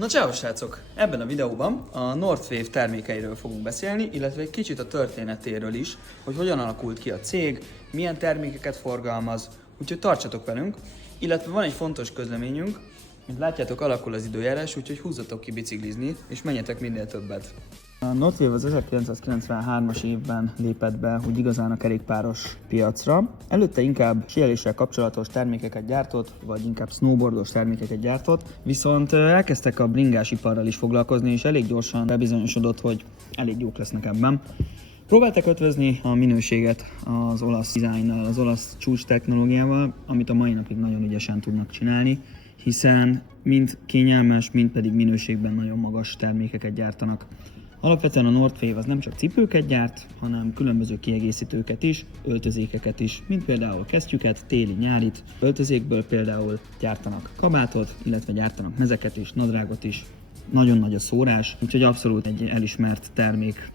Na ciao srácok! Ebben a videóban a Northwave termékeiről fogunk beszélni, illetve egy kicsit a történetéről is, hogy hogyan alakult ki a cég, milyen termékeket forgalmaz, úgyhogy tartsatok velünk, illetve van egy fontos közleményünk, mint látjátok alakul az időjárás, úgyhogy húzzatok ki biciklizni, és menjetek minél többet. A Northwave az 1993-as évben lépett be, hogy igazán a kerékpáros piacra. Előtte inkább síeléssel kapcsolatos termékeket gyártott, vagy inkább snowboardos termékeket gyártott, viszont elkezdtek a bringásiparral is foglalkozni, és elég gyorsan bebizonyosodott, hogy elég jók lesznek ebben. Próbáltak ötvözni a minőséget az olasz dizájnnal, az olasz csúcs technológiával, amit a mai napig nagyon ügyesen tudnak csinálni, hiszen mind kényelmes, mind pedig minőségben nagyon magas termékeket gyártanak. Alapvetően a Northwave az nem csak cipőket gyárt, hanem különböző kiegészítőket is, öltözékeket is, mint például kesztyüket, téli-nyárit. Öltözékből például gyártanak kabátot, illetve gyártanak mezeket is, nadrágot is. Nagyon nagy a szórás, úgyhogy abszolút egy elismert termék.